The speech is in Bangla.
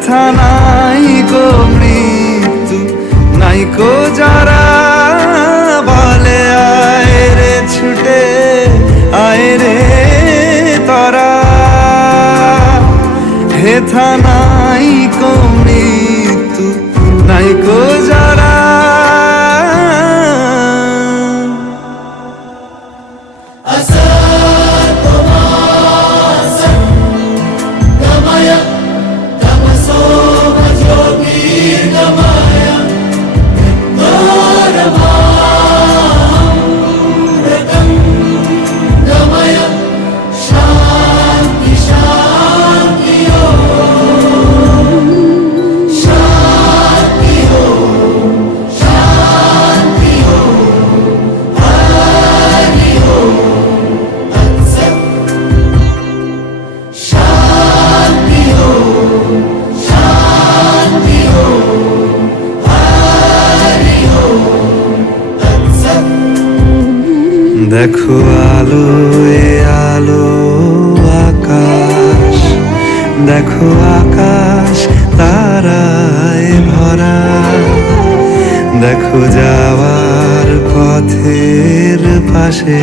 হেথা নাই গো মৃত্যু নাই কো যারা দেখো আলো এ আলো আকাশ। দেখো আকাশ তারায় ভরা। দেখো যাওয়ার পথের পাশে।